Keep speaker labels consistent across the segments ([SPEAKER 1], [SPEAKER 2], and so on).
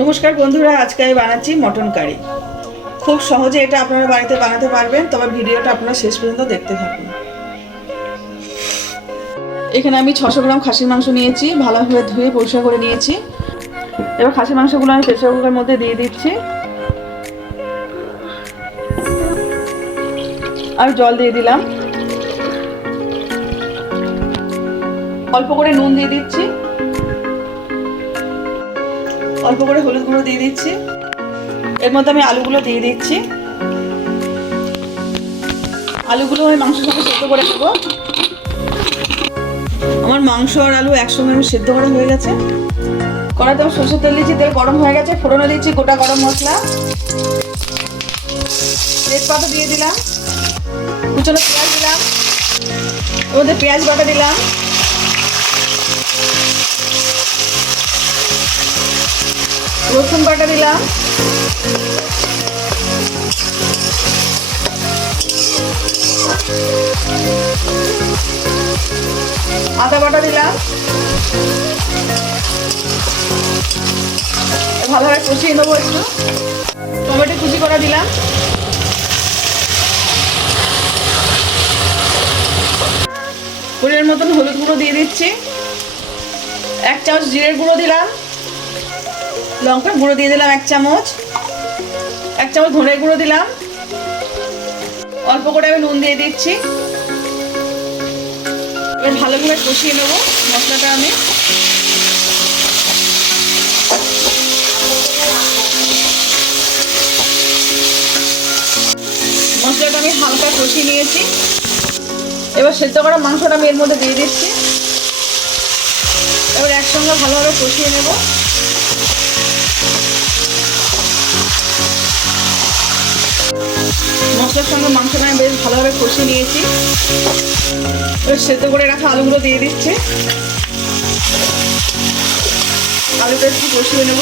[SPEAKER 1] নমস্কার বন্ধুরা, আজকে আমি বানাচ্ছি মটন কারি। খুব সহজে এটা আপনারা বাড়িতে বানাতে পারবেন, তবে ভিডিওটা আপনারা শেষ পর্যন্ত দেখতে থাকুন। এখানে আমি ছশো গ্রাম খাসির মাংস নিয়েছি ভালোভাবে ধুয়ে পরিষ্কার করে নিয়েছি। এবার খাসির মাংসগুলো আমি প্রেসার কুকারের মধ্যে দিয়ে দিচ্ছি। আর জল দিয়ে দিলাম। অল্প করে নুন দিয়ে দিচ্ছি। অল্প করে হলুদ গুঁড়ো দিয়ে দিচ্ছি। এর মধ্যে আমি আলুগুলো দিয়ে দিচ্ছি। আলুগুলো আমি মাংসের সঙ্গে সেদ্ধ করে নেব। আমার মাংস আর আলু একসঙ্গে আমি সেদ্ধ করা হয়ে গেছে। কড়াইতে আমি সরষের তেল দিচ্ছি তেল গরম হয়ে গেছে, ফোড়নে দিচ্ছি গোটা গরম মশলা। তেজপাতা দিয়ে দিলাম, কুচনো পেঁয়াজ দিলাম মধ্যে পেঁয়াজ বাটা দিলাম। রসুন বাটা দিলাম। আদা বাটা দিলাম। ভালোভাবে কষিয়ে নেব একটু। টমেটো কুচি করা দিলাম। পরিমাণ মতন হলুদ গুঁড়ো দিয়ে দিচ্ছি। এক চামচ জিরের গুঁড়ো দিলাম। লঙ্কার গুঁড়ো দিয়ে দিলাম এক চামচ। এক চামচ ধনের গুঁড়ো দিলাম। অল্প করে আমি নুন দিয়ে দিচ্ছি। এবার ভালো করে কষিয়ে নেব মশলাটা আমি। মশলাটা আমি হালকা কষিয়ে নিয়েছি। এবার সেদ্ধ করা মাংসটা আমি এর মধ্যে দিয়ে দিচ্ছি। এবার একসঙ্গে ভালোভাবে কষিয়ে নেব। মশলার সঙ্গে মাংসটা আমি বেশ ভালোভাবে কষিয়ে নিয়েছি। সেদ্ধ করে রাখা আলুগুলো দিয়ে দিচ্ছে। আলুটা একটু কষিয়ে নেব।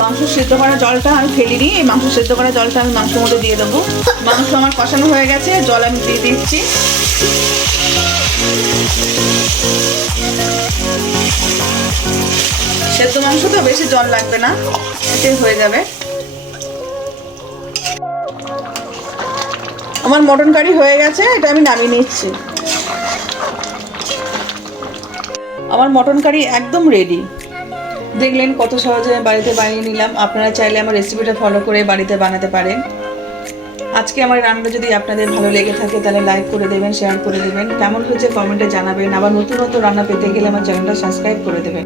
[SPEAKER 1] মাংস সেদ্ধ করা জলটা আমি ফেলিনি, এই মাংস সেদ্ধ করা জলটা আমি মাংসের মধ্যে দিয়ে দেবো। মাংস আমার কষানো হয়ে গেছে, জল আমি দিয়ে দিচ্ছি। তো বেশি জল লাগবে না, এতে হয়ে যাবে। আমার মটন কারি হয়ে গেছে, এটা আমি নামিয়ে নিচ্ছি। আমার মটন কারি একদম রেডি দেখলেন কত সহজে আমি বাড়িতে বানিয়ে নিলাম। আপনারা চাইলে আমার রেসিপিটা ফলো করে বাড়িতে বানাতে পারেন। আজকে আমার রান্না যদি আপনাদের ভালো লেগে থাকে, তাহলে লাইক করে দেবেন শেয়ার করে দেবেন। কেমন হয়েছে কমেন্টে জানাবেন। আবার নতুন নতুন রান্না পেতে গেলে আমার চ্যানেলটা সাবস্ক্রাইব করে দেবেন।